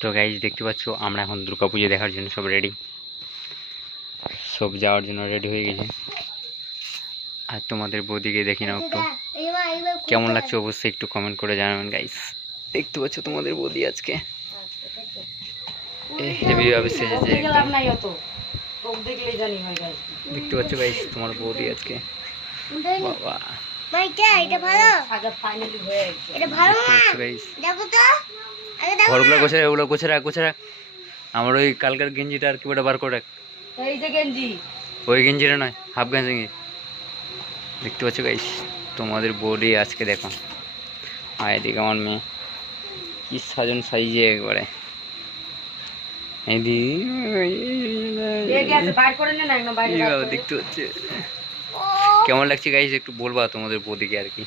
তো গাইজ দেখতে পাচ্ছ আমরা এখন দুর্গাপুজো দেখার জন্য সব রেডি, সব যাওয়ার জন্য রেডি হয়ে গেছে। আর তোমাদের বৌদিকে দেখি নাও একটু কেমন লাগছে অবশ্যই একটু কমেন্ট করে জানাবেন গাইজ। দেখতে পাচ্ছ তোমাদের বৌদি আজকে হেভি ভাবে সেজেছে। দেখতে পাচ্ছ গাইজ তোমার বৌদি আজকে বাবা ঘরগুলো গোছায়, ওগুলো গোছে রাখ গোছে রাখ। আমার ওই কালকার গেঞ্জিটা আর কি ওটা বার করে রাখ, ওই গেঞ্জিটা নয়, হাফ গেঞ্জি। দেখতে পাচ্ছ গাইস তোমাদের বডি আজকে দেখো। আর এদিকে আমার মেয়ে কি সাজন সাইজে একবারে। দেখতে পাচ্ছ কেমন লাগছে গাইস একটু বলবা তোমাদের বৌদিকে আর কি।